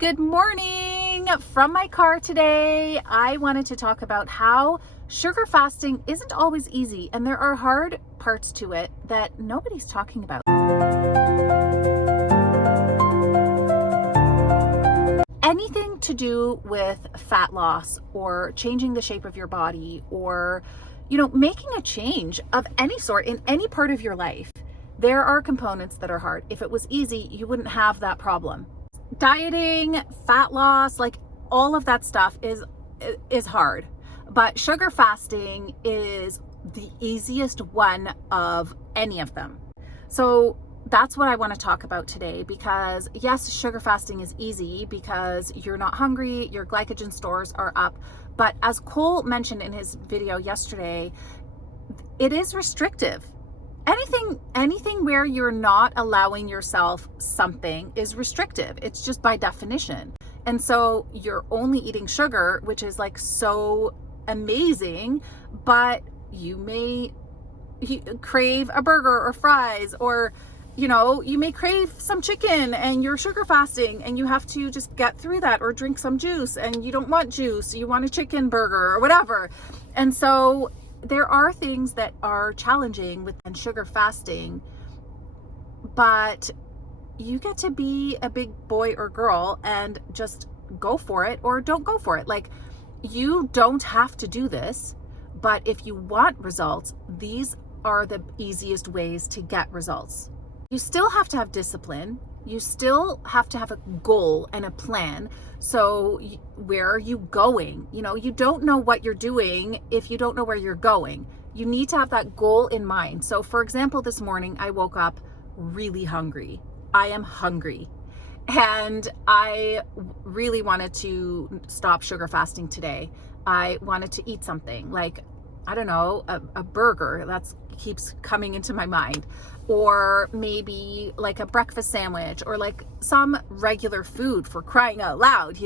Good morning from my car today. I wanted to talk about how sugar fasting isn't always easy, and there are hard parts to it that nobody's talking about. Anything to do with fat loss or changing the shape of your body or, making a change of any sort in any part of your life, there are components that are hard. If it was easy, you wouldn't have that problem. Dieting, fat loss, like all of that stuff is hard, but sugar fasting is the easiest one of any of them. So that's what I want to talk about today, because yes, sugar fasting is easy because you're not hungry, your glycogen stores are up, but as Cole mentioned in his video yesterday, it is restrictive. Anything where you're not allowing yourself something is restrictive. It's just by definition. And so you're only eating sugar, which is like so amazing, but you may crave a burger or fries, or you may crave some chicken and you're sugar fasting and you have to just get through that, or drink some juice and you don't want juice, you want a chicken burger or whatever. And so there are things that are challenging with sugar fasting, but you get to be a big boy or girl and just go for it or don't go for it. Like, you don't have to do this, but if you want results, these are the easiest ways to get results. You still have to have discipline. You still have to have a goal and a plan. So where are you going? You don't know what you're doing if you don't know where you're going. You need to have that goal in mind. So for example, this morning I woke up really hungry. I am hungry. And I really wanted to stop sugar fasting today. I wanted to eat something like, I don't know, a burger. That keeps coming into my mind. Or maybe like a breakfast sandwich, or like some regular food, for crying out loud,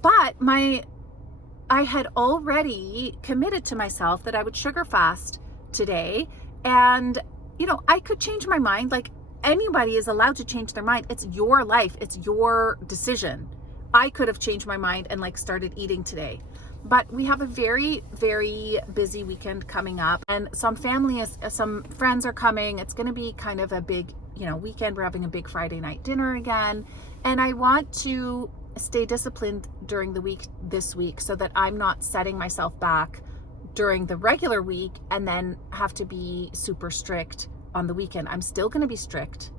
But I had already committed to myself that I would sugar fast today. And, I could change my mind. Like, anybody is allowed to change their mind. It's your life. It's your decision. I could have changed my mind and started eating today. But we have a very, very busy weekend coming up, and some friends are coming. It's going to be kind of a big, weekend. We're having a big Friday night dinner again. And I want to stay disciplined during the week this week, so that I'm not setting myself back during the regular week and then have to be super strict on the weekend. I'm still going to be strict.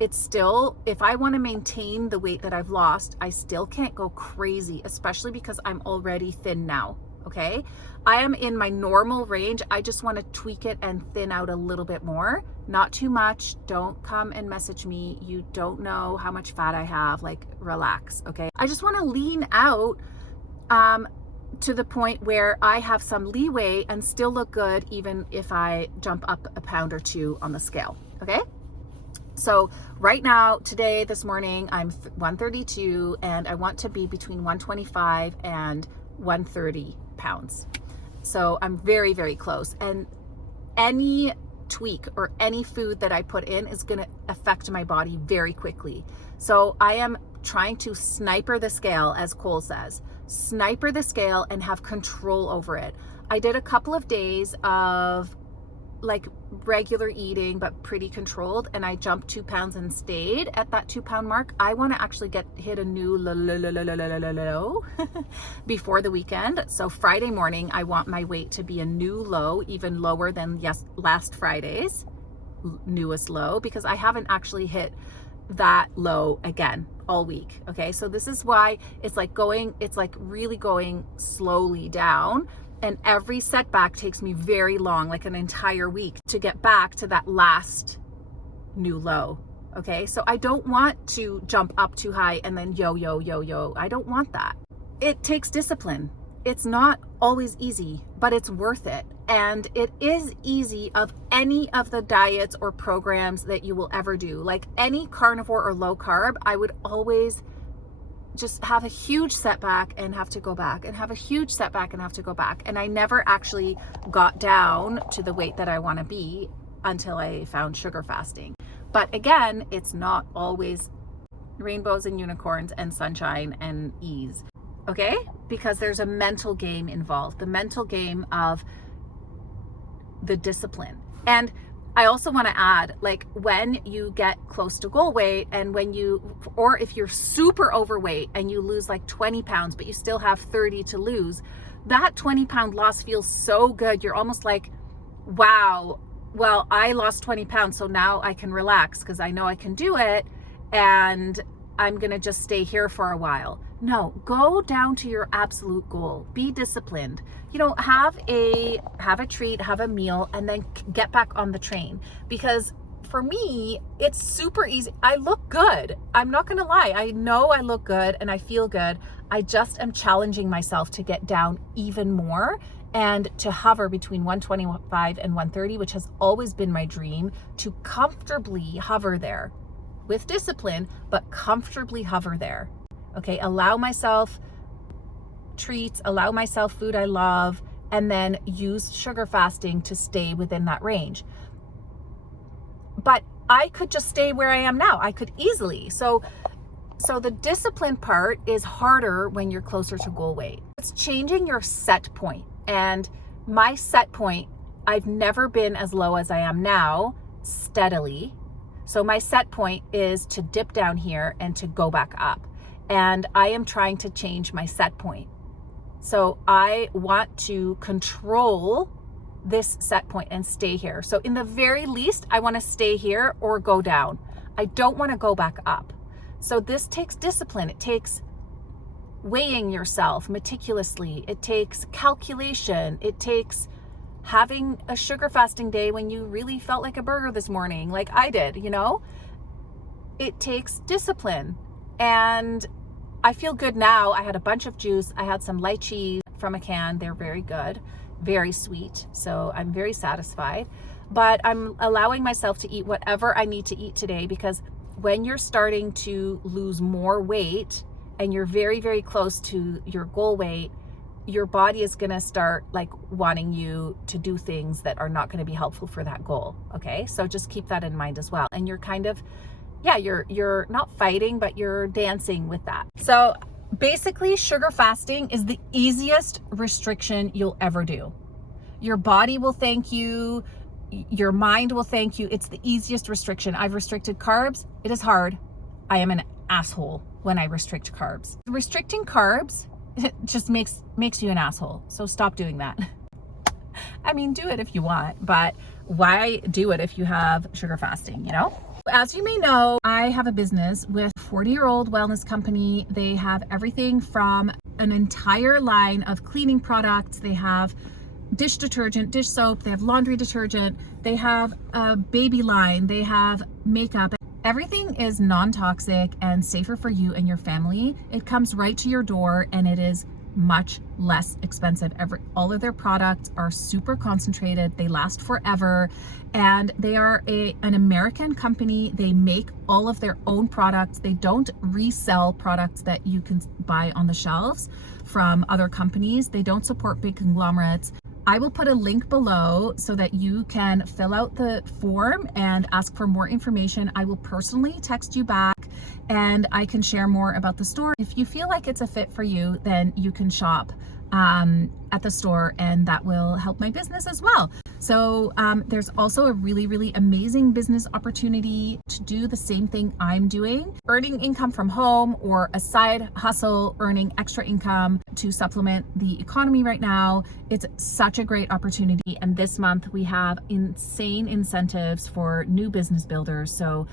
It's still, if I want to maintain the weight that I've lost, I still can't go crazy, especially because I'm already thin now, okay? I am in my normal range. I just want to tweak it and thin out a little bit more, not too much. Don't come and message me. You don't know how much fat I have. Relax, okay? I just want to lean out to the point where I have some leeway and still look good, even if I jump up a pound or two on the scale, okay? So right now, this morning, I'm 132, and I want to be between 125 and 130 pounds. So I'm very, very close. And any tweak or any food that I put in is going to affect my body very quickly. So I am trying to sniper the scale, as Cole says, sniper the scale and have control over it. I did a couple of days of regular eating, but pretty controlled, and I jumped 2 pounds and stayed at that 2 pound mark. I want to actually hit a new low before the weekend. So Friday morning, I want my weight to be a new low, even lower than last Friday's newest low, because I haven't actually hit that low again all week. Okay, so this is why it's really going slowly down. And every setback takes me very long, like an entire week, to get back to that last new low. Okay, so I don't want to jump up too high and then yo. I don't want that. It takes discipline. It's not always easy, but it's worth it. And it is easy of any of the diets or programs that you will ever do. Like any carnivore or low carb, I would always just have a huge setback and have to go back, and have a huge setback and have to go back. And I never actually got down to the weight that I want to be until I found sugar fasting. But again, it's not always rainbows and unicorns and sunshine and ease. Okay? Because there's a mental game involved, the mental game of the discipline. And I also want to add, like, when you get close to goal weight and or if you're super overweight and you lose like 20 pounds, but you still have 30 to lose, that 20-pound loss feels so good. You're almost like, wow, well, I lost 20 pounds, so now I can relax because I know I can do it, and I'm going to just stay here for a while. No, go down to your absolute goal. Be disciplined. Have a treat, have a meal, and then get back on the train. Because for me, it's super easy. I look good. I'm not going to lie. I know I look good and I feel good. I just am challenging myself to get down even more and to hover between 125 and 130, which has always been my dream, to comfortably hover there with discipline, but comfortably hover there. Okay, allow myself treats, allow myself food I love, and then use sugar fasting to stay within that range. But I could just stay where I am now. I could easily. So the discipline part is harder when you're closer to goal weight. It's changing your set point. And my set point, I've never been as low as I am now steadily. So my set point is to dip down here and to go back up. And I am trying to change my set point. So I want to control this set point and stay here. So in the very least, I want to stay here or go down. I don't want to go back up. So this takes discipline. It takes weighing yourself meticulously. It takes calculation. It takes having a sugar fasting day when you really felt like a burger this morning, like I did, It takes discipline. And I feel good now. I had a bunch of juice. I had some lychees from a can. They're very good, very sweet. So I'm very satisfied. But I'm allowing myself to eat whatever I need to eat today, because when you're starting to lose more weight and you're very, very close to your goal weight, your body is going to start like wanting you to do things that are not going to be helpful for that goal. Okay. So just keep that in mind as well. And you're kind of, you're not fighting, but you're dancing with that. So basically, sugar fasting is the easiest restriction you'll ever do. Your body will thank you. Your mind will thank you. It's the easiest restriction. I've restricted carbs. It is hard. I am an asshole when I restrict carbs. Restricting carbs, it just makes you an asshole. So stop doing that. I mean, do it if you want, but why do it if you have sugar fasting, As you may know, I have a business with a 40-year-old wellness company. They have everything from an entire line of cleaning products. They have dish detergent, dish soap. They have laundry detergent. They have a baby line. They have makeup. Everything is non-toxic and safer for you and your family. It comes right to your door, and it is much less expensive. All of their products are super concentrated. They last forever, and they are an American company. They make all of their own products. They don't resell products that you can buy on the shelves from other companies. They don't support big conglomerates. I will put a link below so that you can fill out the form and ask for more information. I will personally text you back, and I can share more about the store. If you feel like it's a fit for you, then you can shop at the store, and that will help my business as well. So there's also a really, really amazing business opportunity to do the same thing I'm doing, earning income from home or a side hustle, earning extra income to supplement the economy right now. It's such a great opportunity. And this month we have insane incentives for new business builders. So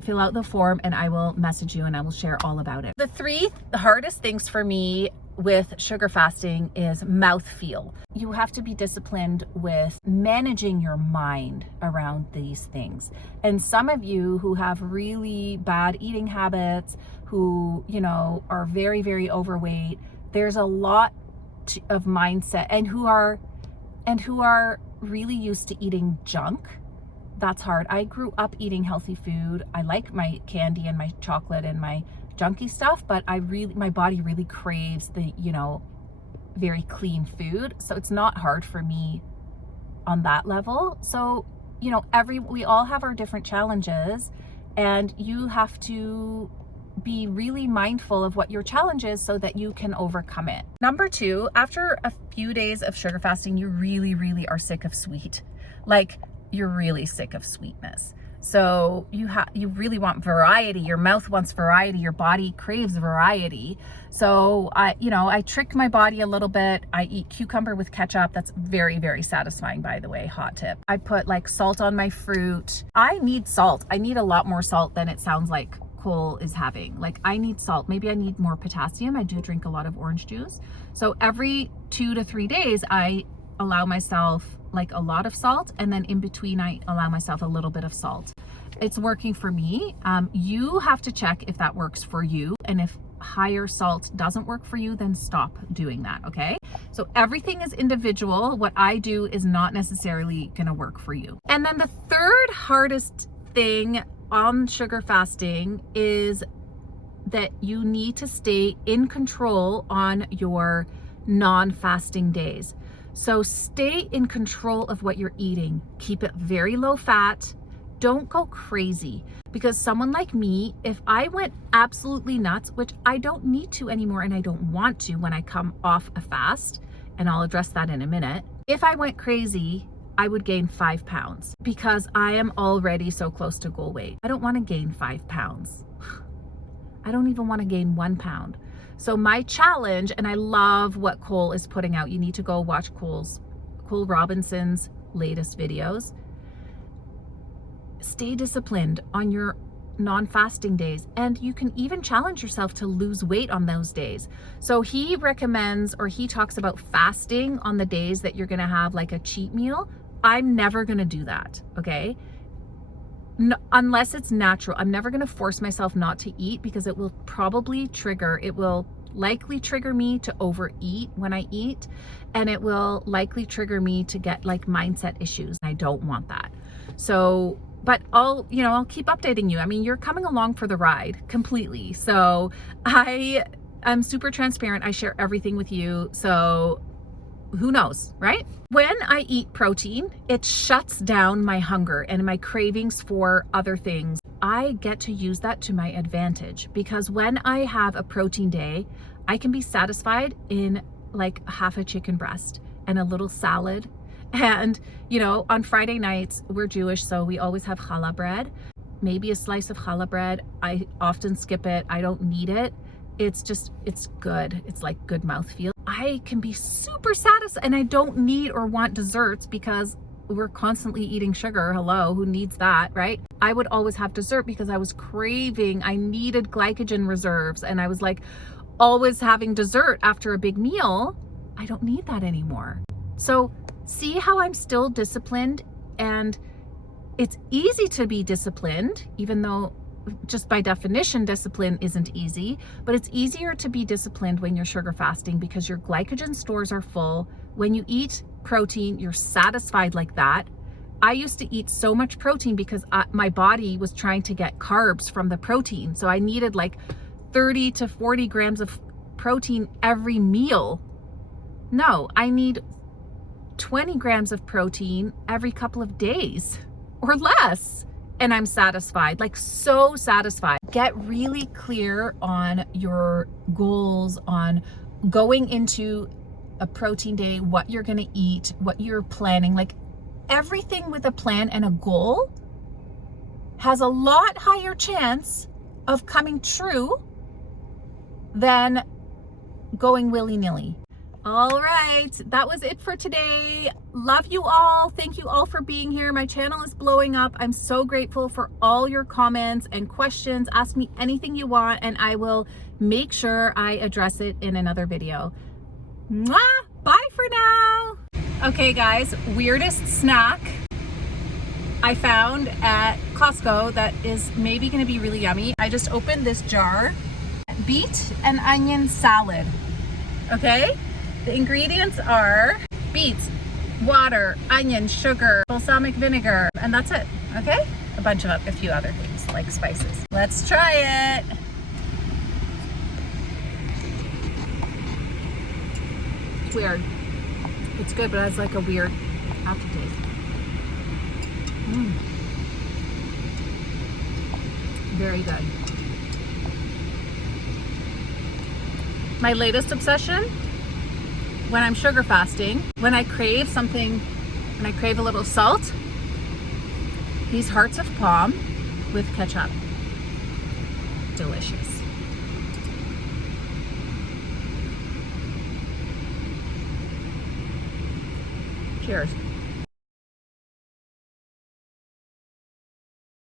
fill out the form and I will message you and I will share all about it. The three hardest things for me with sugar fasting is mouthfeel. You have to be disciplined with managing your mind around these things. And some of you who have really bad eating habits, who, are very, very overweight, there's a lot of mindset, and who are really used to eating junk. That's hard. I grew up eating healthy food. I like my candy and my chocolate and my junky stuff, but my body really craves the, very clean food. So it's not hard for me on that level. So, we all have our different challenges, and you have to be really mindful of what your challenge is so that you can overcome it. Number 2, after a few days of sugar fasting, you really, really are sick of sweet. Like, you're really sick of sweetness. So you really want variety. Your mouth wants variety. Your body craves variety. So I tricked my body a little bit. I eat cucumber with ketchup. That's very, very satisfying, by the way. Hot tip. I put like salt on my fruit. I need salt. I need a lot more salt than it sounds like Cole is having. Like, I need salt. Maybe I need more potassium. I do drink a lot of orange juice. So every 2 to 3 days, I allow myself like a lot of salt, and then in between I allow myself a little bit of salt. It's working for me. You have to check if that works for you, and if higher salt doesn't work for you, then stop doing that. Okay, so everything is individual. What I do is not necessarily going to work for you. And then the third hardest thing on sugar fasting is that you need to stay in control on your non-fasting days. So stay in control of what you're eating. Keep it very low fat. Don't go crazy, because someone like me, if I went absolutely nuts, which I don't need to anymore and I don't want to when I come off a fast, and I'll address that in a minute. If I went crazy, I would gain 5 pounds because I am already so close to goal weight. I don't want to gain 5 pounds. I don't even want to gain 1 pound. So my challenge, and I love what Cole is putting out. You need to go watch Cole Robinson's latest videos. Stay disciplined on your non-fasting days, and you can even challenge yourself to lose weight on those days. So he recommends, or he talks about fasting on the days that you're going to have like a cheat meal. I'm never going to do that. Okay. No, unless it's natural. I'm never going to force myself not to eat, because it will likely trigger me to overeat when I eat, and it will likely trigger me to get like mindset issues. I don't want that. So, but I'll keep updating you. I mean, you're coming along for the ride completely. So I'm super transparent. I share everything with you. So who knows, right? When I eat protein, it shuts down my hunger and my cravings for other things. I get to use that to my advantage, because when I have a protein day, I can be satisfied in like half a chicken breast and a little salad. And, on Friday nights, we're Jewish, so we always have challah bread, maybe a slice of challah bread. I often skip it. I don't need it. It's good. It's like good mouthfeel. I can be super satisfied, and I don't need or want desserts because we're constantly eating sugar. Hello, who needs that, right? I would always have dessert because I was craving, I needed glycogen reserves, and I was like always having dessert after a big meal. I don't need that anymore. So see how I'm still disciplined, and it's easy to be disciplined, even though just by definition, discipline isn't easy, but it's easier to be disciplined when you're sugar fasting because your glycogen stores are full. When you eat protein, you're satisfied like that. I used to eat so much protein because my body was trying to get carbs from the protein. So I needed like 30 to 40 grams of protein every meal. No, I need 20 grams of protein every couple of days or less. And I'm satisfied, like so satisfied. Get really clear on your goals, on going into a protein day, what you're going to eat, what you're planning. Like everything with a plan and a goal has a lot higher chance of coming true than going willy-nilly. All right, that was it for today. Love you all. Thank you all for being here. My channel is blowing up. I'm so grateful for all your comments and questions. Ask me anything you want and I will make sure I address it in another video. Mwah! Bye for now. Okay guys, weirdest snack I found at Costco that is maybe gonna be really yummy. I just opened this jar, beet and onion salad, okay? The ingredients are beets, water, onion, sugar, balsamic vinegar, and that's it, okay? A few other things like spices. Let's try it. It's weird. It's good, but it has like a weird aftertaste. Very good. My latest obsession, when I'm sugar fasting, when I crave something, when I crave a little salt, these hearts of palm with ketchup. Delicious. Cheers.